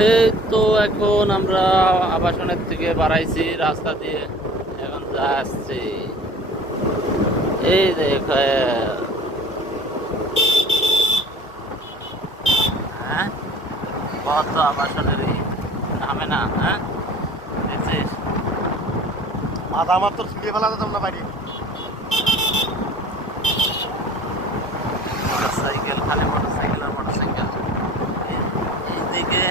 এই তো এখন আমরা আবাসনের থেকে বাড়াইছি রাস্তা দিয়ে, এখন যাচ্ছি। এই দেখো, হ্যাঁ, কত আবাসনেরই নামে না, হ্যাঁ, দেখছিস? মাথা আমার তো ছুটিয়ে ফেলা যেতাম না বাইরে। মোটরসাইকেল, খালি মোটরসাইকেল আর মোটরসাইকেল। এইদিকে